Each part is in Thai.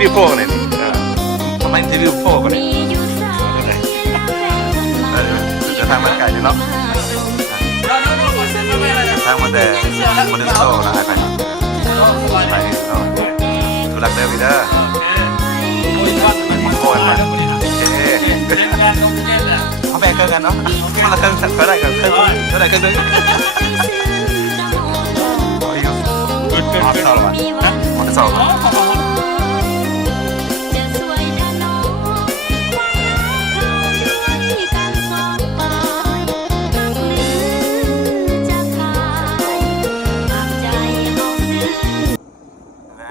วิวโฟกันเลยทำไมทีวิวโฟกันเลยจะทางมันไก่เนาะทางมันแต่มันเดินโซ่นะไปไปดูหลักเดิมอีกเด้อโคนมาเขาแบ่งกันเนาะคนละครึ่งก็ได้กันครึ่งก็ได้ครึ่งนึงหมดสองแล้วหมดสอง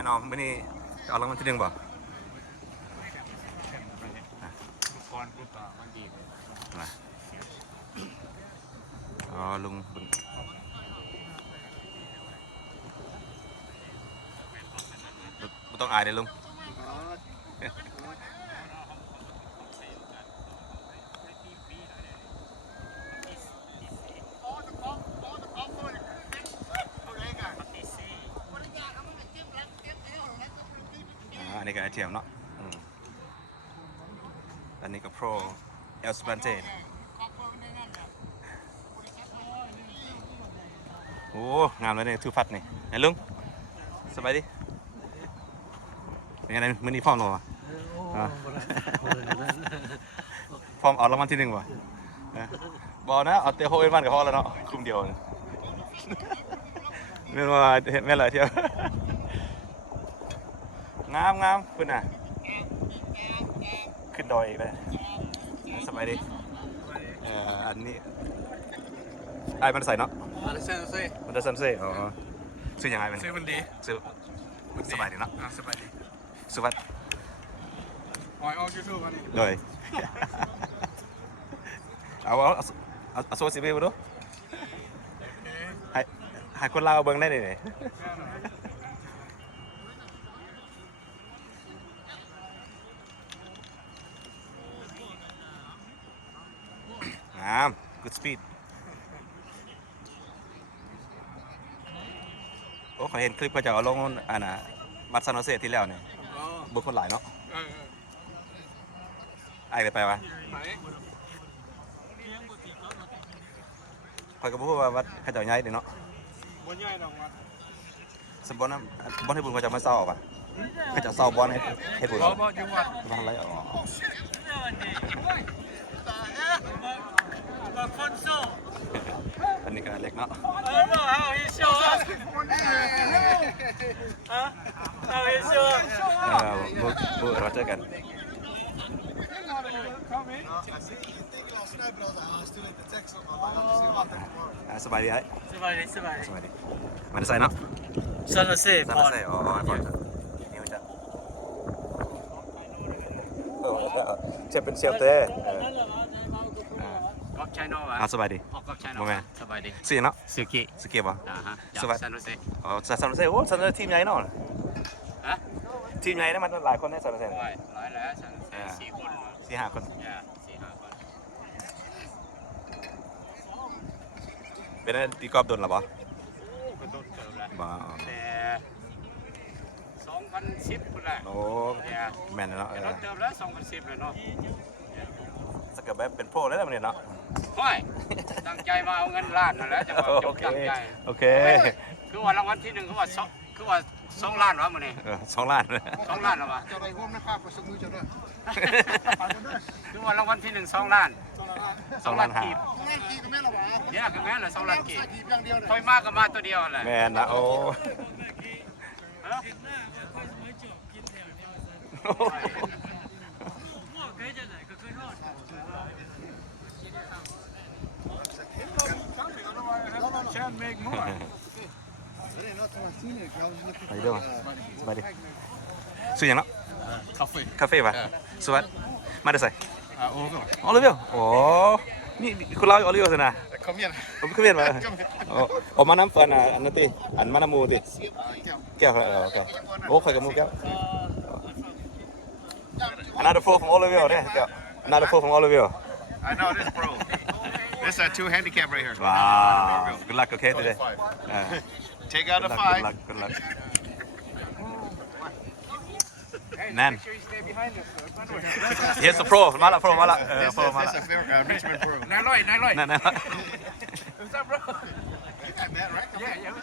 น้องไม่นี่จะเอารางวัลที่หนึ่งบ่อ๋อลุงต้องอายเลยลุงอันนี้ก็ไอเทียมเนาะอันนี้ก็โปรเอลสปันเจโอ้งามเลยเนี่ยทูฟัดนี่ไอ้ลุงสบายดิเป็นไงมื้อนี้ฟอร์มลงวะฟอร์มเอารางวัลที่หนึ่งวะบอลนะเอาเตะโฮเอ็นวันกับพ่อแล้วเนาะคุมเดียวไม่มาเห็นแม่เลยเที่ยวงามคุณน่ะขึ้นดอยอีกเลยสบายดิอันนี้ไอ้มันใส่เนาะมันจะซันเซ่อ๋อซื้อยังไงมันซื้อมันดีซื้อสบายดีเนาะสบายดีสุวัสดิ์ออกยูทูบมาดิเลยเอาโซ่สิบวิวดูให้คนลาวเบิ่งได้เลยงาม good speed โอ้เขาเห็นคลิปเขาจะเอาลงอันน่ะบัตรซานโนเซ่ที่แล้วเนี่ยบุคคลหลายเนาะไอ้เลยไปวะคอยกับพูดว่าวัดเขาจะย้ายเดี๋ยวเนาะบอลย้ายดอกวัดสบอลนะบอลให้บุญเขาจะมาเศร้าป่ะเขาจะเศร้าบอลให้บุญบอลจังหวัดบอลอะไรอ๋ออันนี้ก็เล็กเนาะบุเราเจอกันสบายดีไอ้สบายดีมันใส่เนาะซาลาเซ่อ๋อนี่มันจะจะเป็นเซลเต้ก๊อฟไชโน่อ่ะสบายดีก๊อฟไชโน่สบายดีสิเนาะสุกี้ป่ะสบายซานโนเซ่อ๋อซานโนเซ่โอ้ซานโนเซ่ทีมใหญ่เนาะทีมใหญ่นะมันหลายคนเนี่ยซานโนเซ่หลายแล้วซานโนเซ่4 คน เป็นอะไรตีกอล์ฟโดนหรอปะบ้าแต่2010คนแหละโอ้แม่นเนาะเราเติมแล้ว2010เลยเนาะสกัดแบบเป็นโปรแล้วมันเนี่ยเนาะไม่ตั้งใจมาเอาเงินล้านนั่นแหละจะมาจบตั้งใจโอเคคือว่ารางวัลที่1คือว่า2 ล้านวะมันนี่2 ล้าน2 ล้านหรอวะจะไปร่วมนะครับประสบมือจะด้วยคือว่ารางวัลที่1 2 ล้าน2 ล้านกีบเนี่ยคือแม่ละ2 ล้านกีบค่อยมากก็มาตัวเดียวแหละแม่นะโอ้ไปเด้อสบายดีซื้อยังเนาะคาเฟ่ป่ะสวัสดีมาได้ใส่โอลิเวียโอ้นี่คุณเล่าโอลิเวียสินะเขาเมียนมาโอ้มาน้ำฟันอันนั้นตีอันมาน้ำมูตีแก้วโอเคโอ้ใครกับมูแก้ว Another four from Olivia เนี่ย Another four from Olivia I know this bro this is 2 handicap right here wow good luck okay today take out a 5 good luck hey นั่น Make sure you stay behind us. Here's the pro มาละโปรมาละ This โปร is มาละ a fairground Richmond Pro. นายร้อย นั่น What's up, bro? You got that right? Yeah.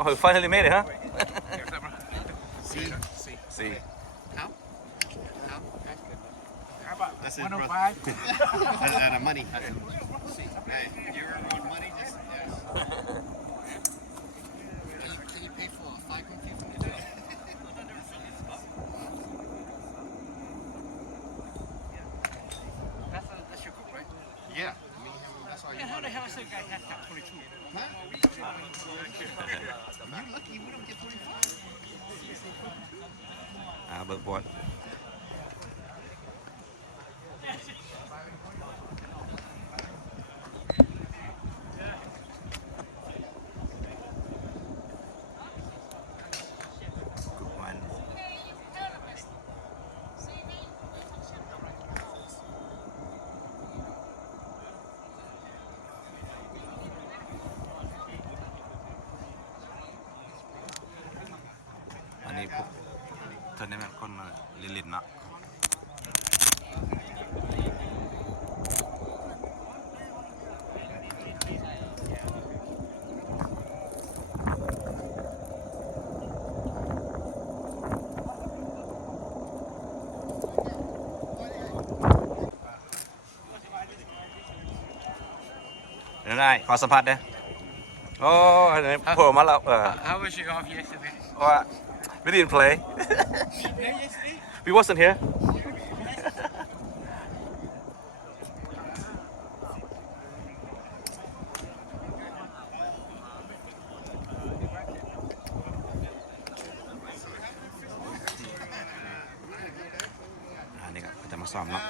Oh, finally made it, huh? What's up, bro? See. How about That's it, 105? And money. Hey, you ever want money? Just yes. Can you pay for a flight with you? That's your cook, right? Yeah. I mean, that's all you And how want. the hell is that guy has got 22? Huh? You lucky we don't get 25. เบิกบอร์ดอันนี้พวกเธอเนี่ยเป็นคนลินๆเนาะเดี๋ยวได้ขอสัมภาษณ์เด้อโอ้ยโผล่มาแล้วHow was your off yesterday? ว่า we didn't play we wasn't here อันนี้ก็จะมาซ้อมเนาะ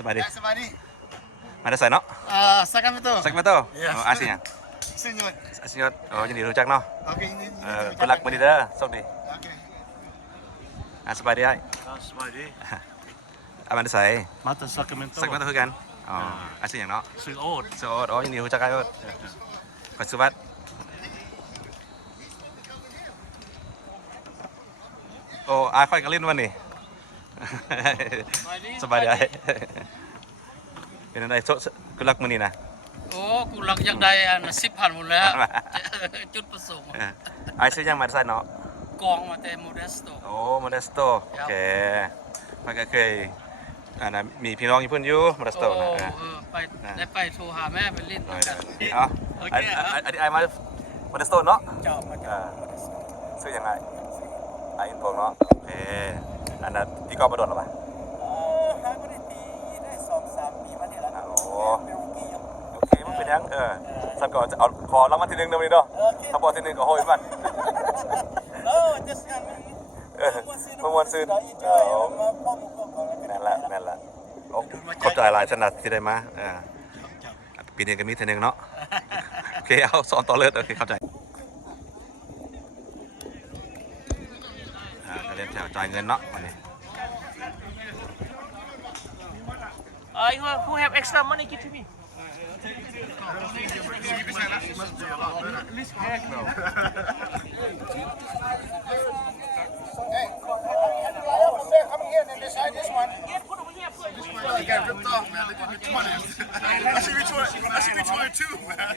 สบายดี Somebody? มาได้ใส่เนาะ Sacramento. สักมาโต้อาเซียน Senor. อาเซียนยินดีรู้จักเนาะ Okay. คนรักมือดีเด้อโชคดี Okay. สบายดีไอ้ สบายดี มาได้ใส่ มาจากซักเมนโต สักมาโต้คือกันอ๋ออาเซียนเนาะ ซื้อโอ๊ต โซดยินดีรู้จักไอ้โอ๊ตขอสุวัสดิ์โอ้อาค่อยก็เล่นวันนี้สบายดีไอ้เป็นอะไรคนรักมือนี่นะ โอ้กูหลักอยากได้อัน10,000หมดแล้ว จุดประสงค์ ไอ้ซื้อยังมาได้ใส่เนาะ กองมาแต่โมเดสโต โอ้โมเดสโตโอเคมันก็เคยมีพี่น้องอยู่เพิ่นอยู่โมเดสโต โอ้ นะ ไปได้ไปโทรหาแม่ไปเล่น ได้ กัน เอาอันนี้ไอ้มาโมเดสโตเนาะ เจ้ามาจาก ซื้อยังไงไอ้อินโฟเนาะโอเคอันนั้นที่ก็มาโดนหรอปะ หาไม่ได้ตีได้ 2-3 ปีมานี่แล้ว โอ้ เป็นรุกี้อยู่ โอเคมันเป็นยังสักก่อนจะเอาขอรางวัลที่1เดี๋ยวนี้เนาะถ้าบ่ที่1ก็โหยมัน No, just I mean, เมื่อวันซื้อนั่นแหละโอ้ขอบใจหลายสนัดที่ได้มาปีนี้ก็มีเท่านึงเนาะโอเคเอาสอนต่อเลยโอเคเข้าใจก็เรียนแถวจ่ายเงินเนาะวันนี้ who have extra money give to me Coming here and decide this one. You got ripped off, man. They did me 20. I should be 22, man.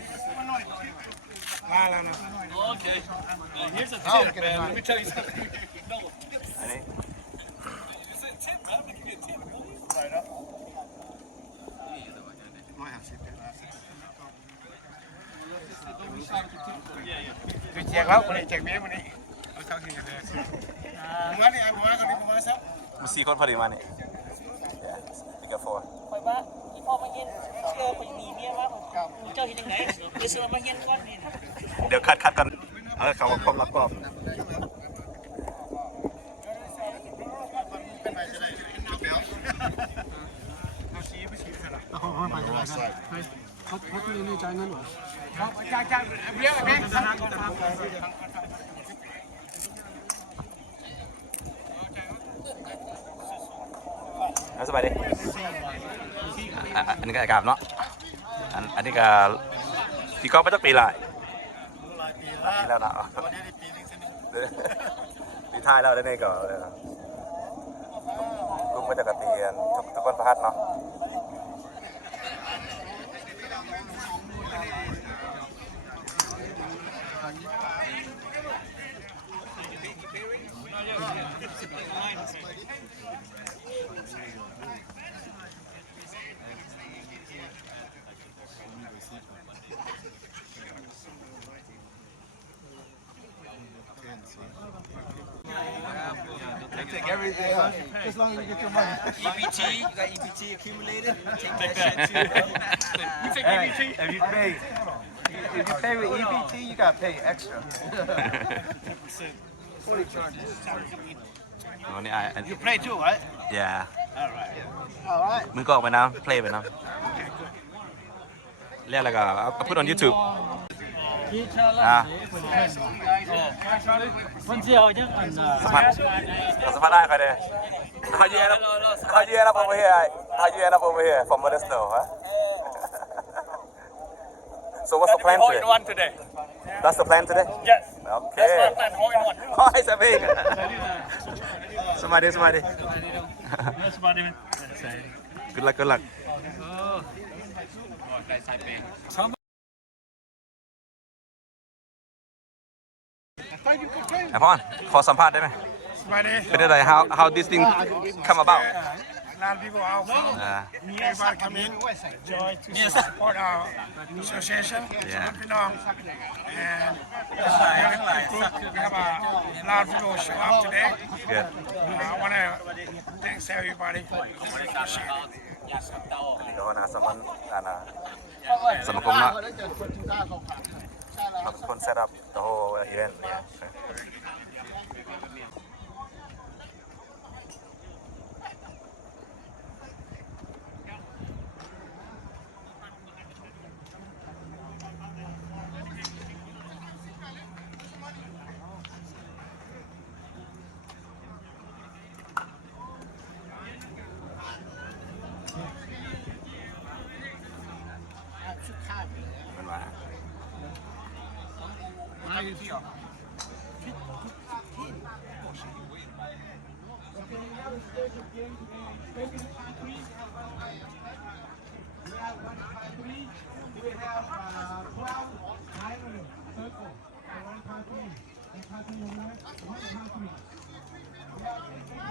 okay here's a tip man let me tell you something อันนี้ ไปแจกแล้วคนนี้แจกเบี้ยวันนี้เอาเข้าที่กันเลยงั้นนี่ไอ้ผมว่าคนนี้ผมว่าซะ มี4คนพอดีมานี่อีก4 ไปว่าอีพ่อมาเย็นเจอไปมีเมียว่าเจ้าเห็นยังไงเดี๋ยวซื้อมาเย็นก่อนนี่ เดี๋ยวคัดกันเขาความรักก็จ่ายเบี้ยอะไรแม่ สบายดีอันนี้ก็อากาศเนาะอันนี้ก็พี่ก๊อฟมาจากปีละปีแล้วนะปีท้ายแล้วได้ไหมก่อนลูกมาจากกระเตียนทุกคนประหัดเนาะTake everything, as long as you get your money. EBT, you got EBT accumulated. Take that shit too. You take EBT? If you pay with EBT, you got to pay extra. Fully charges. วันนี้ You pay too, right? yeah All right. มือก็ออกไปนะเพลย์ไปนะเรียกอะไรก็เอาพูด on YouTube คนเสียวจังอันน่ะ สัมภาษณ์ได้ใครเด้ How you end up over here How you end up over here from Modesto huh So what's the plan today one today. That's the plan today Yes. Okay plan hole in one. อ๋อไอ้สบายสบายดี Good luckได้สายเปย์ ไอ้พรขอสัมภาษณ์ได้ไหม Somebody, เป็นอะไร how this thing come about a lot of people out. Everybody come in, support our association. Yeah. You know, and we have a lot of people show up today. Good I want to thank everybody. Appreciate it. นี่ก็นะสมาคมเนาะเราเป็นคน set up the whole event yeahมันมา